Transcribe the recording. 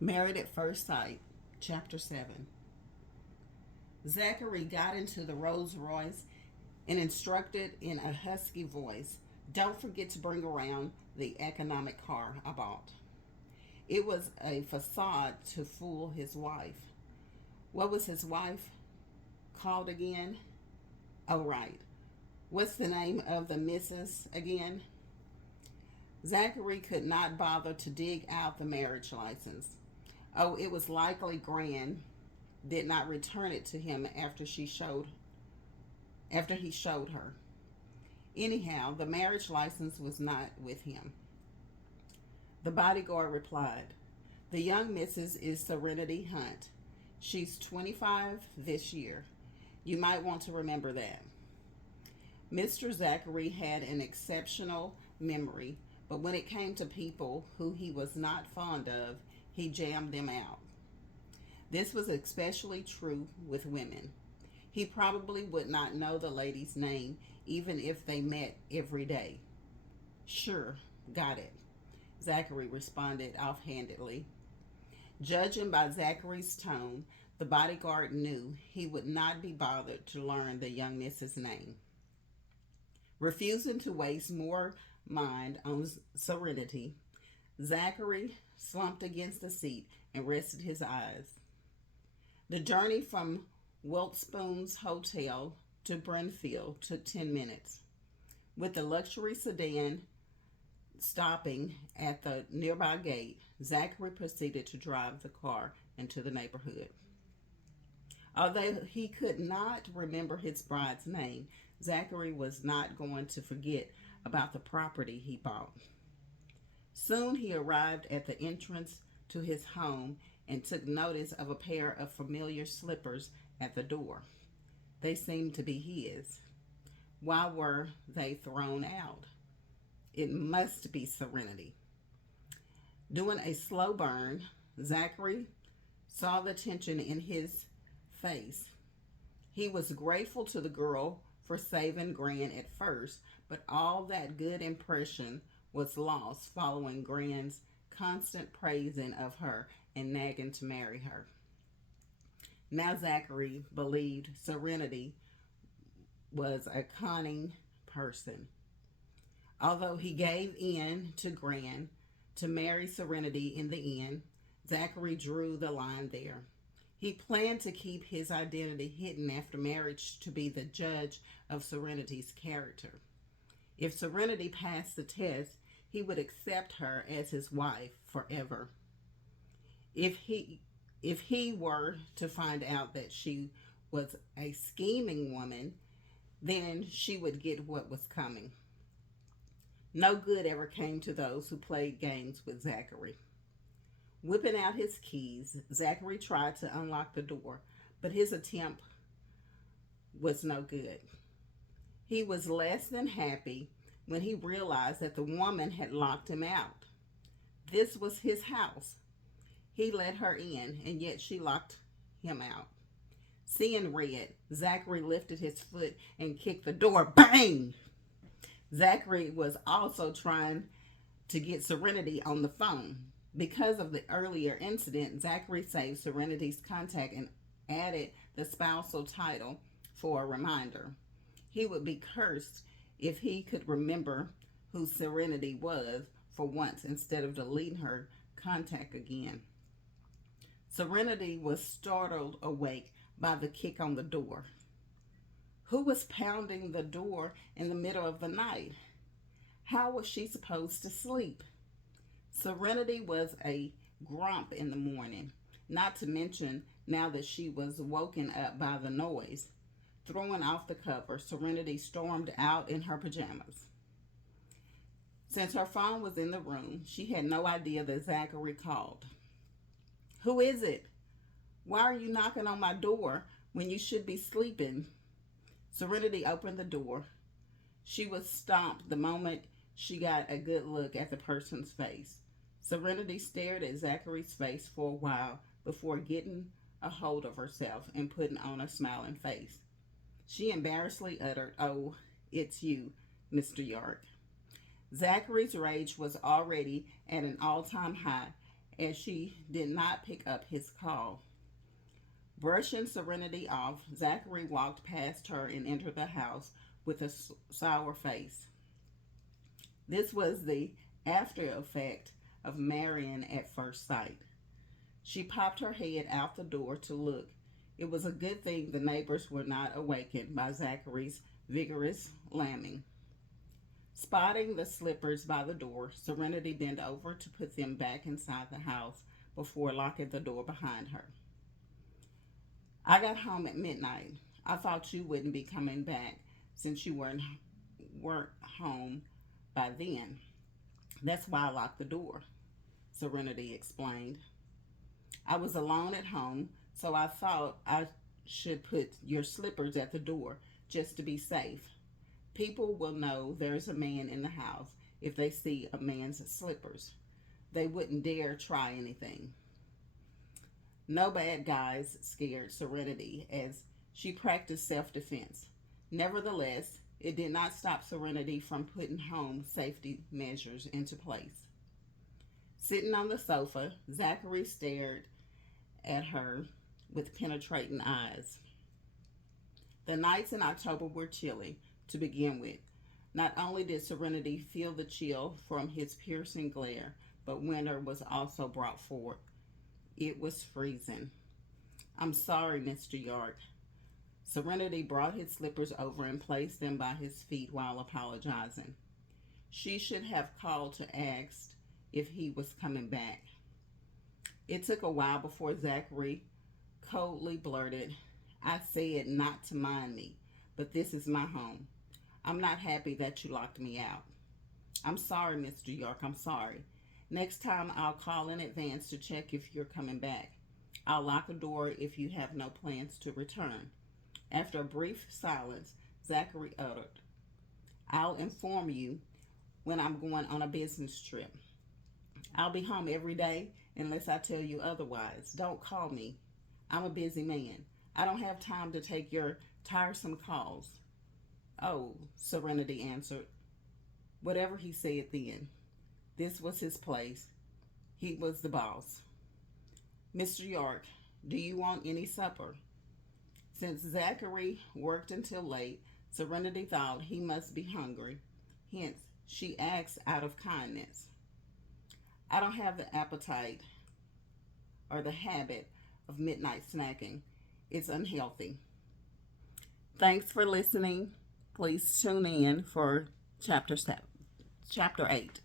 Married at First Sight, Chapter 7. Zachary got into the Rolls Royce and instructed in a husky voice, "Don't forget to bring around the economic car I bought." It was a facade to fool his wife. What was his wife called again? Oh, right. What's the name of the missus again? Zachary could not bother to dig out the marriage license. Oh, it was likely Gran did not return it to him after he showed her. Anyhow, the marriage license was not with him. The bodyguard replied, "The young missus is Serenity Hunt. She's 25 this year. You might want to remember that." Mr. Zachary had an exceptional memory, but when it came to people who he was not fond of, he jammed them out. This was especially true with women. He probably would not know the lady's name even if they met every day. "Sure, got it," Zachary responded offhandedly. Judging by Zachary's tone, the bodyguard knew he would not be bothered to learn the young Miss's name. Refusing to waste more mind on Serenity, Zachary slumped against the seat and rested his eyes. The journey from Wiltspoon's Hotel to Brenfield took 10 minutes. With the luxury sedan stopping at the nearby gate, Zachary proceeded to drive the car into the neighborhood. Although he could not remember his bride's name, Zachary was not going to forget about the property he bought. Soon he arrived at the entrance to his home and took notice of a pair of familiar slippers at the door. They seemed to be his. Why were they thrown out? It must be Serenity. Doing a slow burn, Zachary saw the tension in his face. He was grateful to the girl for saving Gran at first, but all that good impression was lost following Gran's constant praising of her and nagging to marry her. Now Zachary believed Serenity was a cunning person. Although he gave in to Gran to marry Serenity in the end, Zachary drew the line there. He planned to keep his identity hidden after marriage to be the judge of Serenity's character. If Serenity passed the test, he would accept her as his wife forever. If he if he were to find out that she was a scheming woman, then she would get what was coming. No good ever came to those who played games with Zachary. Whipping out his keys, Zachary tried to unlock the door, but his attempt was no good. He was less than happy when he realized that the woman had locked him out. This was his house. He let her in, and yet she locked him out. Seeing red, Zachary lifted his foot and kicked the door. Bang! Zachary was also trying to get Serenity on the phone. Because of the earlier incident, Zachary saved Serenity's contact and added the spousal title for a reminder. He would be cursed if he could remember who Serenity was for once instead of deleting her contact again. Serenity was startled awake by the kick on the door. Who was pounding the door in the middle of the night? How was she supposed to sleep? Serenity was a grump in the morning, not to mention now that she was woken up by the noise. Throwing off the cover, Serenity stormed out in her pajamas. Since her phone was in the room, she had no idea that Zachary called. "Who is it? Why are you knocking on my door when you should be sleeping?" Serenity opened the door. She was stomped the moment she got a good look at the person's face. Serenity stared at Zachary's face for a while before getting a hold of herself and putting on a smiling face. She embarrassedly uttered, "Oh, it's you, Mr. York." Zachary's rage was already at an all-time high as she did not pick up his call. Brushing Serenity off, Zachary walked past her and entered the house with a sour face. This was the after effect of Marion at first sight. She popped her head out the door to look. It was a good thing the neighbors were not awakened by Zachary's vigorous lambing. Spotting the slippers by the door, Serenity bent over to put them back inside the house before locking the door behind her. I got home at midnight. I thought you wouldn't be coming back since you weren't home by then. That's why I locked the door, Serenity explained. I was alone at home, so I thought I should put your slippers at the door just to be safe. People will know there's a man in the house if they see a man's slippers. They wouldn't dare try anything. No bad guys scared Serenity as she practiced self-defense. Nevertheless, it did not stop Serenity from putting home safety measures into place. Sitting on the sofa, Zachary stared at her with penetrating eyes. The nights in October were chilly to begin with. Not only did Serenity feel the chill from his piercing glare, but winter was also brought forth. It was freezing. I'm sorry, Mr. York. Serenity brought his slippers over and placed them by his feet while apologizing. She should have called to ask if he was coming back. It took a while before Zachary coldly blurted, I said not to mind me, but this is my home. I'm not happy that you locked me out. I'm sorry, Mr. York, I'm sorry. Next time I'll call in advance to check if you're coming back. I'll lock the door if you have no plans to return. After a brief silence, Zachary uttered, I'll inform you when I'm going on a business trip. I'll be home every day unless I tell you otherwise. Don't call me. I'm a busy man. I don't have time to take your tiresome calls. Oh, Serenity answered. Whatever he said then. This was his place. He was the boss. Mr. York, do you want any supper? Since Zachary worked until late, Serenity thought he must be hungry. Hence, she asked out of kindness. I don't have the appetite or the habit of midnight snacking. It's unhealthy. Thanks for listening. Please tune in for chapter 8.